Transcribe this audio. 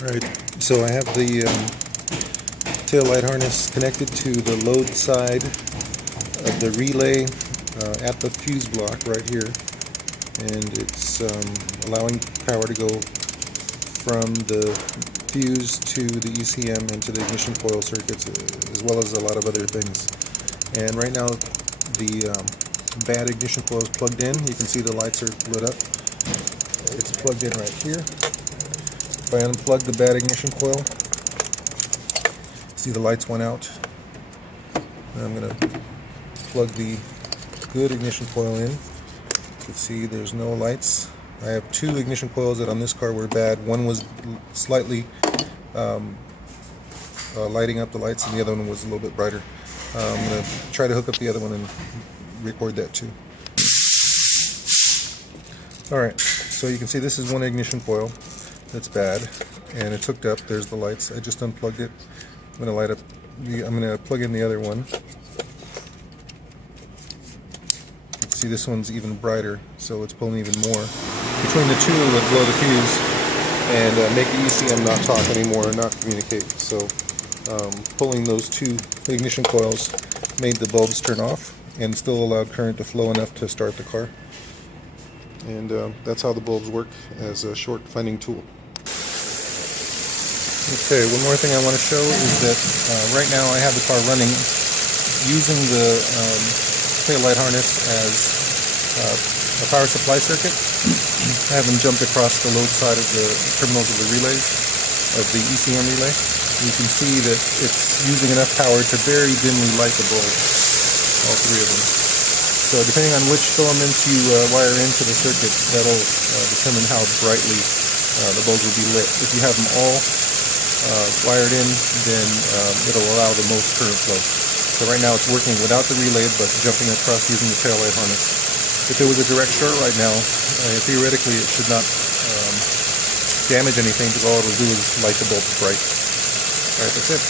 Alright, so I have the tail light harness connected to the load side of the relay at the fuse block right here, and it's allowing power to go from the fuse to the ECM and to the ignition coil circuits, as well as a lot of other things. And right now the bad ignition coil is plugged in. You can see the lights are lit up. It's plugged in right here. If I unplug the bad ignition coil, see the lights went out. And I'm going to plug the good ignition coil in. You can see there's no lights. I have two ignition coils that on this car were bad. One was slightly lighting up the lights, and the other one was a little bit brighter. I'm going to try to hook up the other one and record that too. Alright, so you can see this is one ignition coil that's bad, and it's hooked up. There's the lights. I just unplugged it. I'm going to light up I'm going to plug in the other one. You can see this one's even brighter, so it's pulling even more. Between the two, it would blow the fuse and make the ECM not talk anymore, not communicate. So pulling those two ignition coils made the bulbs turn off and still allowed current to flow enough to start the car. And that's how the bulbs work as a short finding tool. Okay, one more thing I want to show is that right now I have the car running using the tail light harness as a power supply circuit. I have them jumped across the load side of the terminals of the relays, of the ECM relay. You can see that it's using enough power to very dimly light the bulb, all three of them. So depending on which filaments you wire into the circuit, that'll determine how brightly the bulbs will be lit. If you have them all wired in, then it'll allow the most current flow. So right now it's working without the relay, but jumping across using the tail light harness. If there was a direct short right now, theoretically it should not damage anything, because all it'll do is light the bulbs bright. Alright, that's it.